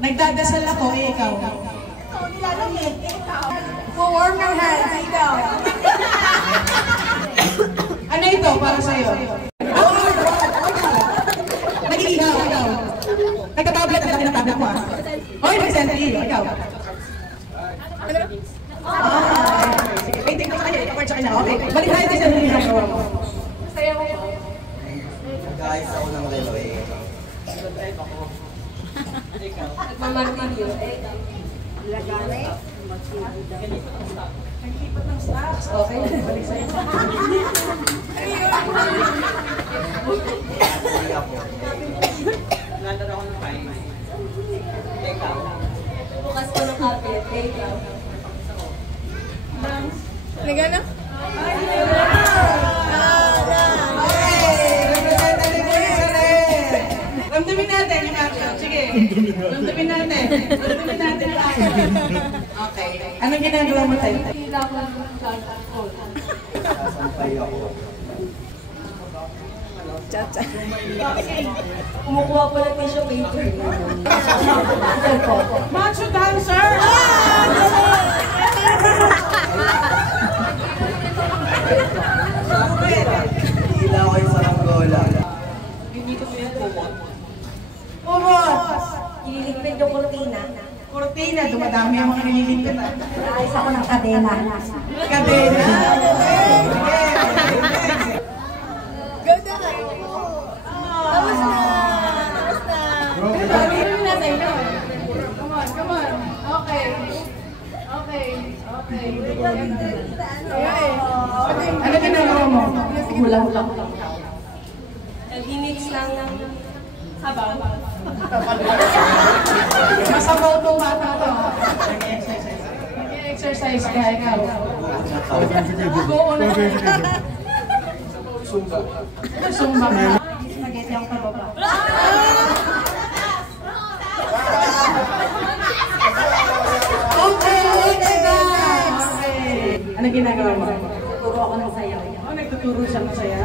Nagdadasal ako, eh, ikaw. Nilalamig, ikaw. Warm your hands, ikaw. Ano ito para sa'yo? Nag-iihaw, ikaw. Nagka-tablet, ang laki ng tablet mo, ah. Hoy, nag-sentry, ikaw. Sige, painting ko sa kanya, ikaw sa kanya, okay. Balik tayo sa sentry na gawa mo. Masaya mo. Guys, ako ng railway. Nagmamartilyo. Lagari. Naglipat ng stocks. Okay, balik sa'yo. Hindi ako. Nandun ako ng time. Ikaw. Bukas ko ng kapit. Ikaw. Nagana? Ramdamin natin yung action. Sige. Ramdamin natin. Ramdamin natin ang action. Okay. Anong ginagawa mo tayo? Sasampay ako. Chacha. Kumukuha po ng tissue paper. Macho dancer! Hila ko yung saranggola. Hindi ko yan kumot. Kumot! Ililigpit yung kurtina. Cortina, dumadami ang mga nililigpit. Ayos ako ng kadena. Kadena. Ganda ka! Tapos na! Tapos na! Gawin natin, no? Come on, come on. Okay. Okay. Okay. Ano ginagawa mo? Hula-hula. Nag-mix lang ng sabaw. Masabaw itong bata to. Nag-exercise ka, ikaw. Buo na. Sumba. Sumba ka. Spaghetti ang pababa. Okay, let's dance! Ano ginagawa mo? Turo ako ng sayaw. Nagtuturo siya masaya.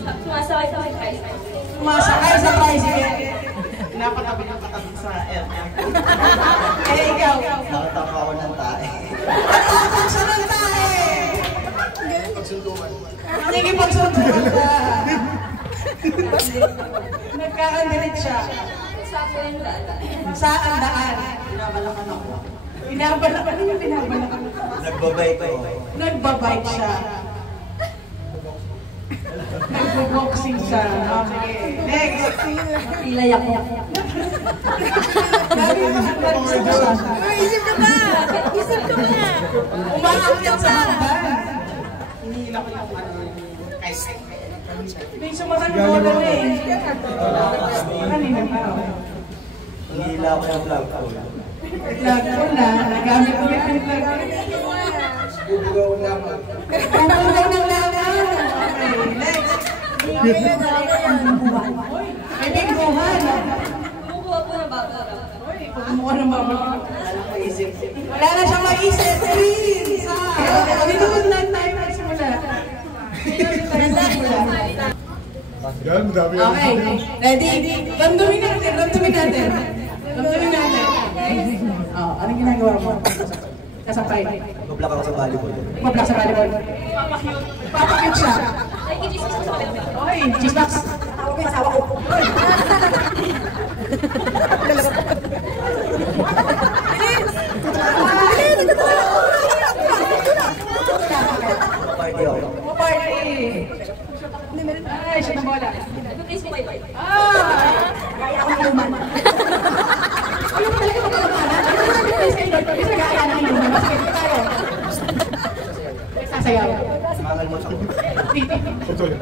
Sumasakay sa may tricycle. Sumasakay sa tricycle. Pinapatabi ng katabi sa LM. Eh, ikaw. Nakataka ako ng tae. Nakakapag siya ng tae! Nakikipagsunduan ka. Nagkakandirit siya. Sakto yung daan. Saan daan? Pinabalakan ako. Pinabalakan. Ano yung pinabalakan? Nagbabay ko. Nagbabike siya. Nagbo-boxing siya. Okay. Next. Pilay ako. Dami mo ang nagsasawa. Isip ka ba? Isip ka ba? Umaakyat sa hanggan. Hinihila ko yung ice. May sumaranggola na eh. Kanina pa. Hila ko yung vlog ko. Vlog ko na. Nagamit ko yung vlog ko. Bubugaw lang. Bubugaw ng laman. Okay, next. May bingguhan. Kumukuha po ng baba. Pagkumuha ng baba. Wala na siyang maisip. Please! Dito na tayo magsimula. Yan, madami yan. Okay, ready? Ramdamin natin, ramdamin natin. Ramdamin natin. Oh, anong ginagawa mo? Kasapay. Mablak ako sa volleyball. Mablak sa volleyball. Papakit siya. Okay, chisbox. Tawag ko yung asawa ko. Party ako. Party. Ay, siya na bola. Please mo kayo. Kaya ako ng inuman. Ano ba talaga magkakapalan? Ano ba talaga sa inyo? Kasi kaya ng inuman. Masakit ko tayo. Sasayaw. Mangal mo sa ko. Sorry.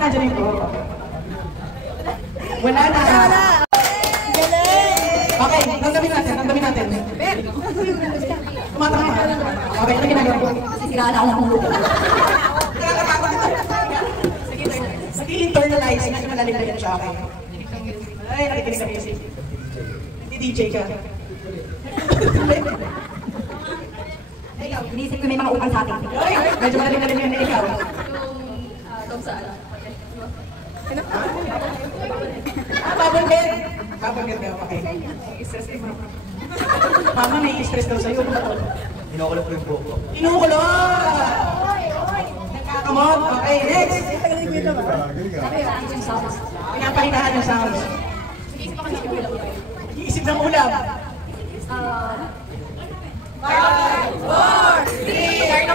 Nandiyan yung pro. Wala na. Okay, ramdamin natin, ramdamin natin. Tumatama ka. Okay, ano ginagawa mo? Sisiraan ako ng ulo. Nag-internalize, medyo malalim na yun siya. Okay. Ay, nakikinig sa music. Hindi-DJ ka. Inisip ko may mga utang sa akin. Ay, medyo malalim na rin yun na ikaw. Bubble head. Bubble head daw, okay. Mama, nai-stress daw sa'yo. Kinukulong ko yung buhok ko. Kinukulong! Nagkakamot. Okay, next. Galing ka. Pinapahingahan yung sounds. Iisip ng ulam. 5, 4, 3,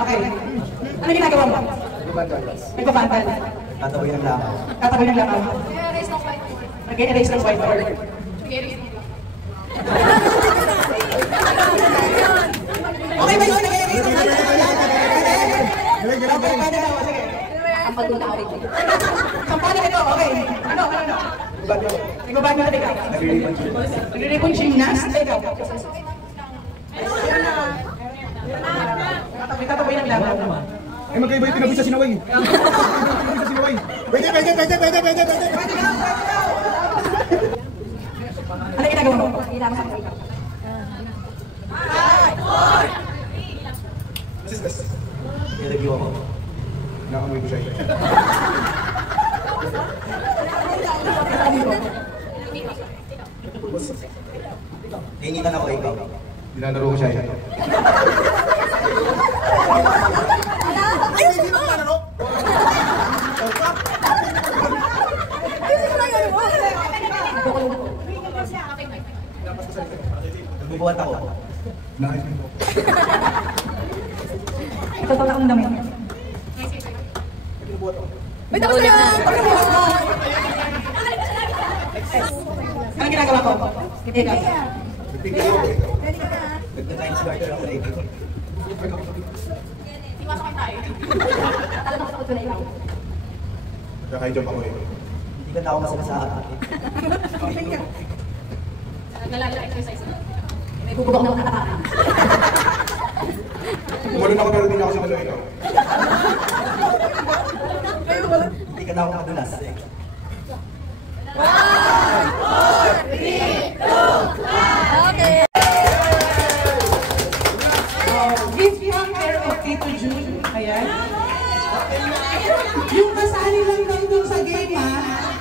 okay. Ano ginagawa mo? Nagbabantal. Tatawin ng langaw. Tatawin ng langaw. Nag-erase ng whiteboard. Okay ba yun? Nag-erase ng whiteboard? Okay, paano daw? Sige. Kampana ito, okay. Ano? Nagbabando na ikaw. Nagre-ribbon gymnast. Ikaw. Tataboy ng langaw naman. Ay, magkaiba yung tinaboy sa sinaway. Tinaboy sa sinaway. Pwede. Ano ginagawa mo? Nilagyo ako. Nakamoy ko siya. Nainitan ako ikaw. Nilalaro ko siya. Nagbubuhat ako. Nakais mo. Ito pala ang dami. Wait, ako na! Pagkabuhat mo! Anong ginagawa ko? Ikaw. Nagka-time starter ako na ikaw. Naka-high jump ako eh. Hindi ka na ako masalasahan. May bubugok na nakatakan. Umalun ako pero hindi na ako sa ikaw. Hindi ka na ako madulas. Give one pair of Tito June. Ayan. Yung kasali lang daw dun sa game, ha?